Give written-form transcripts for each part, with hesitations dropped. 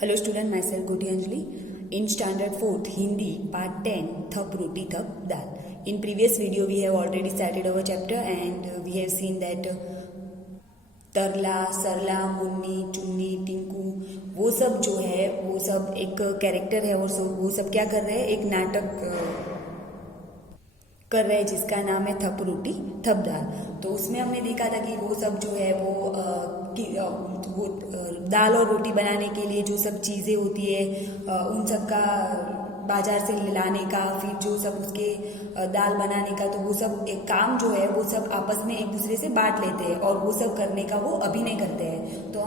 Hello student, myself Goti Anjali in standard 4th Hindi part 10 Thap Roti Thap Dal. In previous video we have already started our chapter and we have seen that तरला, सरला, मुन्नी, चुन्नी, टिंकू वो सब जो है वो सब एक character है और वो सब क्या कर रहे हैं, एक नाटक कर रहे हैं जिसका नाम है थप रोटी थप दाल। तो उसमें हमने देखा था कि वो सब जो है वो दाल और रोटी बनाने के लिए जो सब चीज़ें होती है उन सब का बाजार से लाने का, फिर जो सब उसके दाल बनाने का, तो वो सब एक काम जो है वो सब आपस में एक दूसरे से बांट लेते हैं और वो सब करने का वो अभिनय करते हैं। तो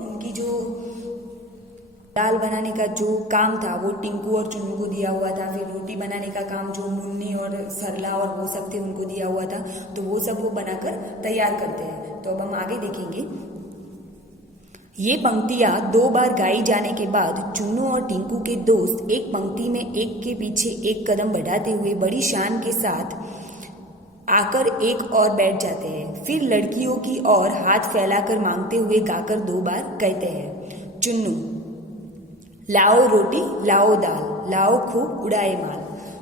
उनकी जो दाल बनाने का जो काम था वो टिंकू और चुन्नू को दिया हुआ था, फिर रोटी बनाने का काम जो मुन्नी और सरला और वो सब थे उनको दिया हुआ था। तो वो सब वो बनाकर तैयार करते हैं। तो अब हम आगे देखेंगे। ये पंक्तियां 2 बार गाई जाने के बाद चुन्नू और टिंकू के दोस्त एक पंक्ति में एक के पीछे एक कदम बढ़ाते हुए बड़ी शान के साथ आकर एक और बैठ जाते हैं। फिर लड़कियों की ओर हाथ फैलाकर मांगते हुए गाकर 2 बार कहते हैं, चुन्नू लाओ रोटी लाओ दाल, लाओ खूब उड़ाए माल।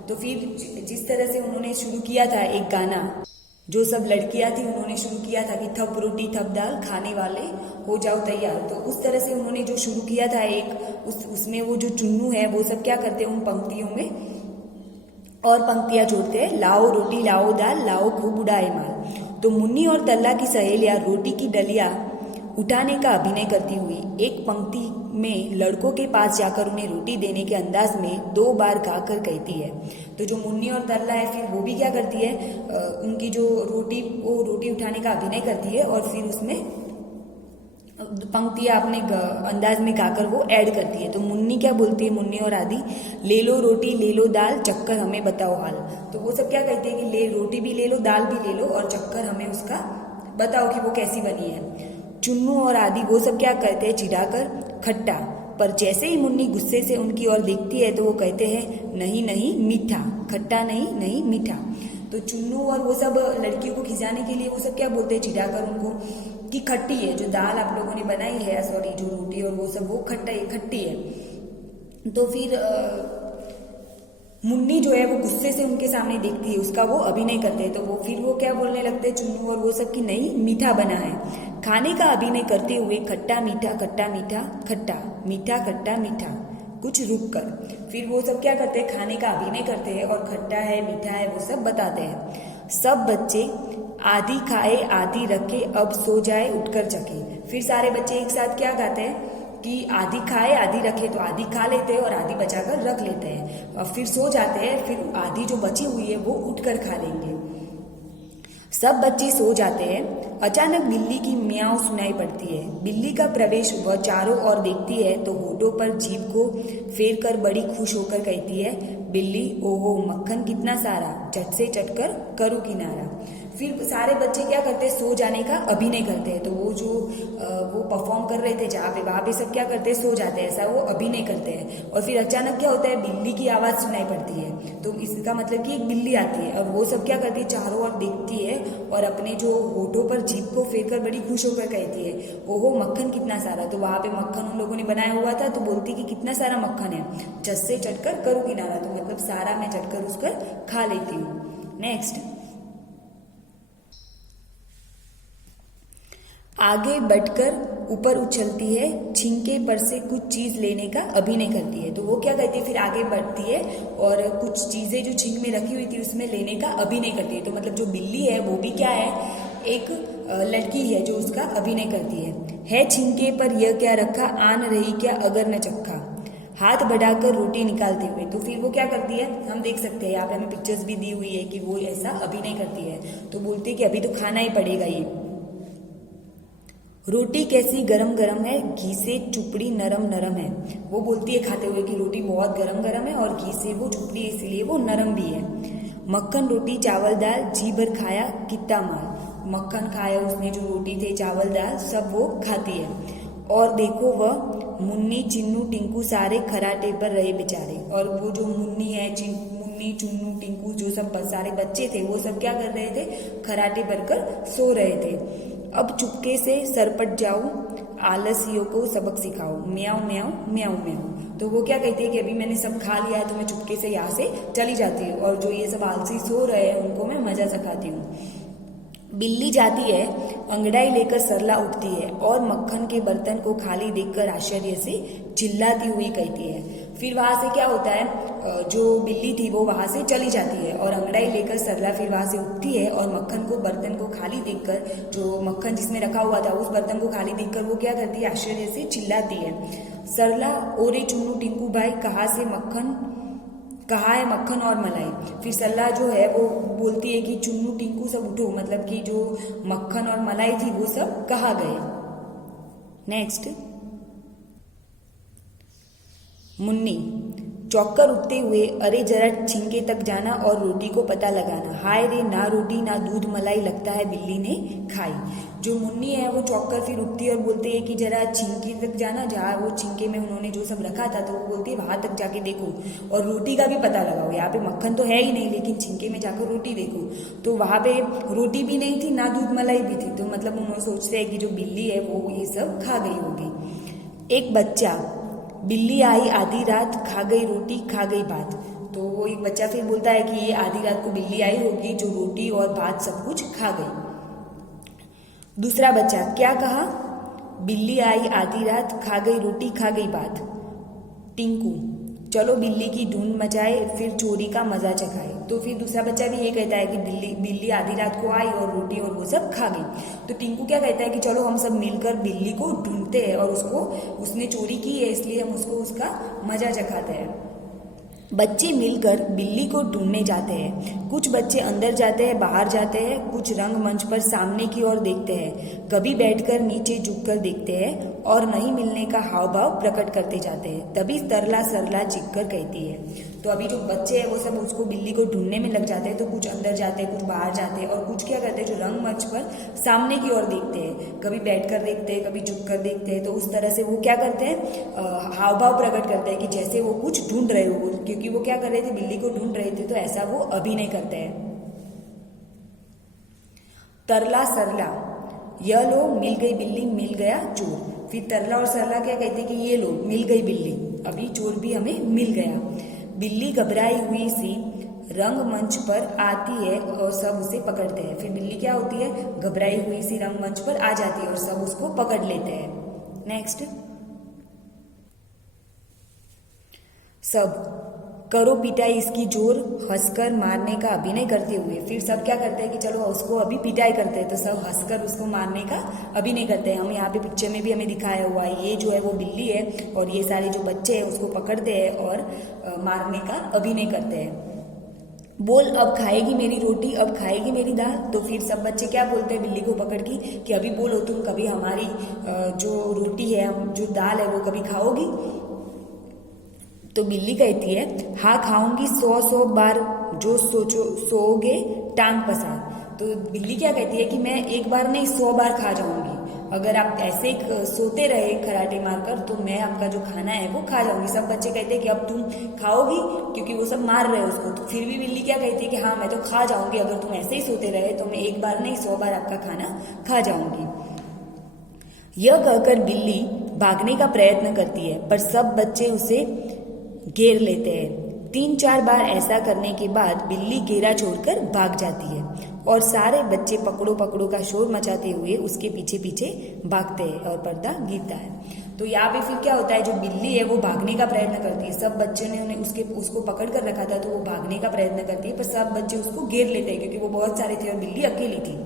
तो फिर जिस तरह से उन्होंने शुरू किया था एक गाना, जो सब लड़कियां थी उन्होंने शुरू किया था कि थप रोटी थप दाल खाने वाले हो जाओ तैयार। तो उस तरह से उन्होंने जो शुरू किया था उसमें वो जो चुन्नू है वो सब क्या करते हैं, उन पंक्तियों में और पंक्तियां जोड़ते हैं, लाओ रोटी लाओ दाल, लाओ खूब उड़ाए माल। तो मुन्नी और तल्ला की सहेलियां रोटी की डलिया उठाने का अभिनय करती हुई एक पंक्ति में लड़कों के पास जाकर उन्हें रोटी देने के अंदाज में 2 बार गाकर कहती है। तो जो मुन्नी और तरला है फिर वो भी क्या करती है, उनकी जो रोटी उठाने का अभिनय करती है और फिर उसमें पंक्तियां अपने अंदाज में गाकर वो ऐड करती है। तो मुन्नी क्या बोलती है, मुन्नी और आदि, ले लो रोटी ले लो दाल, चक्कर हमें बताओ हाल। तो वो सब क्या कहते हैं कि ले रोटी भी ले लो दाल भी ले लो और चक्कर हमें उसका बताओ कि वो कैसी बनी है। चुन्नू और आदि वो सब क्या कहते हैं, चिढ़ाकर खट्टा। पर जैसे ही मुन्नी गुस्से से उनकी ओर देखती है तो वो कहते हैं, नहीं नहीं मीठा, खट्टा नहीं नहीं मीठा। तो चुन्नू और वो सब लड़कियों को खिंचाने के लिए वो सब क्या बोलते हैं, चिढ़ाकर उनको कि खट्टी है, जो दाल आप लोगों ने बनाई है, सॉरी जो रोटी और वो सब वो खट्टी है। तो फिर मुन्नी जो है वो गुस्से से उनके सामने देखती है, उसका वो अभिनय करते हैं। तो वो फिर वो क्या बोलने लगते हैं चुन्नू और वो सब कि नहीं मीठा बना है। खाने का अभिनय करते हुए खट्टा मीठा खट्टा मीठा खट्टा मीठा खट्टा मीठा कुछ रुक कर फिर वो सब क्या करते हैं, खाने का अभिनय करते हैं और खट्टा है मीठा है वो सब बताते हैं। सब बच्चे आधी खाए आधी रखे अब सो जाए उठकर चखे। फिर सारे बच्चे एक साथ क्या गाते हैं कि आधी खाए आधी रखे, तो आधी खा लेते हैं और आधी बचाकर रख लेते हैं और फिर सो जाते हैं। फिर आधी जो बची हुई है वो उठकर खा लेंगे। सब बच्चे सो जाते हैं। अचानक बिल्ली की म्याऊं सुनाई पड़ती है। बिल्ली का प्रवेश वह चारों ओर देखती है तो होठों पर जीभ को फेर कर बड़ी खुश होकर कहती है, बिल्ली ओहो मक्खन कितना सारा, चट से चटकर करो किनारा। फिर सारे बच्चे क्या करते हैं, सो जाने का अभिनय करते हैं। तो वो परफॉर्म कर रहे थे जहाँ पे वहाँ पे सब क्या करते हैं, सो जाते हैं, ऐसा वो अभिनय करते हैं। और फिर अचानक क्या होता है, बिल्ली की आवाज़ सुनाई पड़ती है। तो इसका मतलब कि एक बिल्ली आती है और वो सब क्या करती है, चारों ओर देखती है और अपने जो होठों पर जीभ को फेर कर बड़ी खुश होकर कहती है, ओहो मक्खन कितना सारा। तो वहाँ पे मक्खन उन लोगों ने बनाया हुआ था तो बोलती कि कितना सारा मक्खन है, झट से चटकर करूँ किनारा। तो मतलब सारा मैं चटकर उसकर खा लेती हूँ। नेक्स्ट, आगे बढ़कर ऊपर उछलती है, छिंके पर से कुछ चीज लेने का अभिनय करती है। तो वो क्या करती है, फिर आगे बढ़ती है और कुछ चीजें जो छिंक में रखी हुई थी उसमें लेने का अभिनय करती है। तो मतलब जो बिल्ली है वो भी क्या है, एक लड़की है जो उसका अभिनय करती है छिंके पर यह क्या रखा, आन रही क्या अगर न चक्खा, हाथ बढ़ाकर रोटी निकालते हुए। तो फिर वो क्या करती है, हम देख सकते हैं यहाँ पे हमें पिक्चर्स भी दी हुई है कि वो ऐसा अभिनय करती है। तो बोलती है कि अभी तो खाना ही पड़ेगा ये। रोटी कैसी गरम गरम है, घी से चुपड़ी नरम नरम है। वो बोलती है खाते हुए कि रोटी बहुत गरम गरम है और घी से वो चुपड़ी इसलिए वो नरम भी है। मक्खन रोटी चावल दाल जी भर खाया कितना माल, मक्खन खाया उसने, जो रोटी थे चावल दाल सब वो खाती है। और देखो वह मुन्नी चिन्नू टिंकू सारे खराटे पर रहे बेचारे। और वो जो मुन्नी है, मुन्नी चुन्नू टिंकू जो सब सारे बच्चे थे वो सब क्या कर रहे थे, खराटे पर कर सो रहे थे। अब चुपके से सरपट जाऊं, आलसियों को सबक सिखाओ, म्याऊं म्याऊं म्याऊं म्याऊं। तो वो क्या कहती है कि अभी मैंने सब खा लिया है तो मैं चुपके से यहाँ से चली जाती हूँ, और जो ये सब आलसी सो रहे हैं उनको मैं मजा चखाती हूँ। बिल्ली जाती है, अंगड़ाई लेकर सरला उठती है और मक्खन के बर्तन को खाली देखकर आश्चर्य से चिल्लाती हुई कहती है। फिर वहां से क्या होता है, जो बिल्ली थी वो वहां से चली जाती है और अंगड़ाई लेकर सरला फिर वहां से उठती है और मक्खन को बर्तन को खाली देखकर, जो मक्खन जिसमें रखा हुआ था उस बर्तन को खाली देखकर वो क्या करती है, आश्चर्य से चिल्लाती है, सरला ओरे चुन्नू टिंकू भाई कहाँ है मक्खन और मलाई। फिर सरला जो है वो बोलती है कि चुन्नू टिंकू सब उठो, मतलब कि जो मक्खन और मलाई थी वो सब कहाँ गए। नेक्स्ट, मुन्नी चौककर उठते हुए, अरे जरा छिंके तक जाना और रोटी को पता लगाना, हाय रे ना रोटी ना दूध मलाई लगता है बिल्ली ने खाई। जो मुन्नी है वो चौककर फिर उठती है और बोलती है कि जरा छिंके तक जाना, जहाँ वो छिंके में उन्होंने जो सब रखा था तो वो बोलती है वहां तक जाके देखो और रोटी का भी पता लगाओ। यहाँ पे मक्खन तो है ही नहीं, लेकिन छिंके में जाकर रोटी देखो। तो वहां पे रोटी भी नहीं थी ना दूध मलाई भी थी, तो मतलब उन्होंने सोचते हैं कि जो बिल्ली है वो ये सब खा गई होगी। एक बच्चा, बिल्ली आई आधी रात खा गई रोटी खा गई भात। तो वो एक बच्चा फिर बोलता है कि ये आधी रात को बिल्ली आई होगी जो रोटी और भात सब कुछ खा गई। दूसरा बच्चा, क्या कहा, बिल्ली आई आधी रात खा गई रोटी खा गई भात। टिंकू, चलो बिल्ली की ढूंढ मचाए फिर चोरी का मजा चखाए। तो फिर दूसरा बच्चा भी ये कहता है कि बिल्ली आधी रात को आई और रोटी और वो सब खा गई। तो टिंकू क्या कहता है कि चलो हम सब मिलकर बिल्ली को ढूंढते हैं और उसने चोरी की है इसलिए हम उसको उसका मजा चखाते हैं। बच्चे मिलकर बिल्ली को ढूंढने जाते हैं। कुछ बच्चे अंदर जाते हैं, बाहर जाते हैं, कुछ रंगमंच पर सामने की ओर देखते हैं, कभी बैठकर नीचे झुककर देखते हैं और नहीं मिलने का हाव भाव प्रकट करते जाते हैं। तभी तरला सरला चिक्कर कहती है। तो अभी जो बच्चे हैं वो सब उसको बिल्ली को ढूंढने में लग जाते हैं, तो कुछ अंदर जाते हैं, कुछ बाहर जाते हैं और कुछ क्या करते हैं, जो रंगमंच पर सामने की ओर देखते हैं, कभी बैठकर देखते हैं, कभी झुककर देखते हैं। तो उस तरह से वो क्या करते हैं, हाव भाव प्रकट करते हैं कि जैसे वो कुछ ढूंढ रहे हो, क्योंकि वो क्या कर रहे थे, बिल्ली को ढूंढ रहे थे, तो ऐसा वो अभिनय करते हैं। तरला सरला, यह लो मिल गई बिल्ली मिल गया चोर। फिर तरला और सरला क्या कहते हैं कि ये लो मिल गई बिल्ली, अभी चोर भी हमें मिल गया। बिल्ली घबराई हुई सी रंगमंच पर आती है और सब उसे पकड़ते हैं। फिर बिल्ली क्या होती है, घबराई हुई सी रंगमंच पर आ जाती है और सब उसको पकड़ लेते हैं। नेक्स्ट, सब करो पिटाई इसकी जोर, हंसकर मारने का अभिनय करते हुए। फिर सब क्या करते हैं कि चलो उसको अभी पिटाई करते हैं, तो सब हंसकर उसको मारने का अभिनय करते हैं। हम यहाँ पे पिक्चर में भी हमें दिखाया हुआ है, ये जो है वो बिल्ली है और ये सारे जो बच्चे हैं उसको पकड़ते हैं और मारने का अभिनय करते हैं। बोल अब खाएगी मेरी रोटी, अब खाएगी मेरी दाल। तो फिर सब बच्चे क्या बोलते हैं बिल्ली को पकड़ की कि अभी बोलो तुम, कभी हमारी जो रोटी है, जो दाल है वो कभी खाओगी। तो बिल्ली कहती है, हाँ खाऊंगी 100 बार, जो सोचो सोओगे टांग पसार। तो बिल्ली क्या कहती है कि मैं एक बार नहीं 100 बार खा जाऊंगी, अगर आप ऐसे सोते रहे खराटे मारकर तो मैं आपका जो खाना है वो खा जाऊंगी। सब बच्चे कहते हैं कि अब तुम खाओगी, क्योंकि वो सब मार रहे हैं उसको। तो फिर भी बिल्ली क्या कहती है कि हाँ मैं तो खा जाऊंगी, अगर तुम ऐसे ही सोते रहे तो मैं एक बार नहीं 100 बार आपका खाना खा जाऊंगी। यह कहकर बिल्ली भागने का प्रयत्न करती है, पर सब बच्चे उसे घेर लेते हैं। 3-4 बार ऐसा करने के बाद बिल्ली घेरा छोड़कर भाग जाती है और सारे बच्चे पकड़ो पकड़ो का शोर मचाते हुए उसके पीछे पीछे भागते हैं और पर्दा गिरता है। तो यहाँ पे फिर क्या होता है, जो बिल्ली है वो भागने का प्रयत्न करती है। सब बच्चों ने उसको पकड़ कर रखा था, तो वो भागने का प्रयत्न करती है, पर सब बच्चे उसको घेर लेते हैं क्योंकि वो बहुत सारे थे और बिल्ली अकेली थी।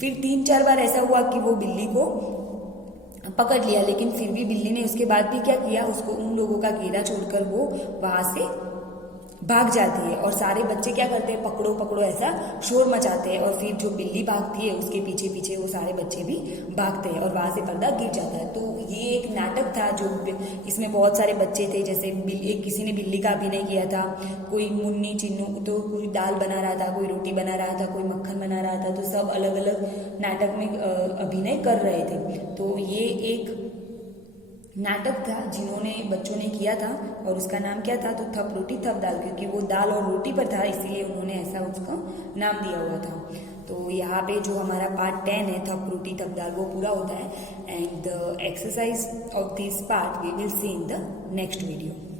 फिर 3-4 बार ऐसा हुआ कि वो बिल्ली को पकड़ लिया, लेकिन फिर भी बिल्ली ने उसके बाद भी क्या किया, उसको उन लोगों का घेरा छोड़कर वो वहां से भाग जाती है और सारे बच्चे क्या करते हैं, पकड़ो पकड़ो ऐसा शोर मचाते हैं और फिर जो बिल्ली भागती है उसके पीछे पीछे वो सारे बच्चे भी भागते हैं और वहां से पर्दा गिर जाता है। तो ये एक नाटक था जो इसमें बहुत सारे बच्चे थे, जैसे किसी ने बिल्ली का अभिनय किया था, कोई मुन्नी चिन्नू, तो कोई दाल बना रहा था, कोई रोटी बना रहा था, कोई मक्खन बना रहा था, तो सब अलग अलग नाटक में अभिनय कर रहे थे। तो ये एक नाटक था जिन्होंने बच्चों ने किया था और उसका नाम क्या था, तो थप रोटी थप दाल, क्योंकि वो दाल और रोटी पर था इसीलिए उन्होंने ऐसा उसका नाम दिया हुआ था। तो यहाँ पे जो हमारा पार्ट 10 है थप रोटी थप दाल वो पूरा होता है, and the exercise of this part we will see in the next video.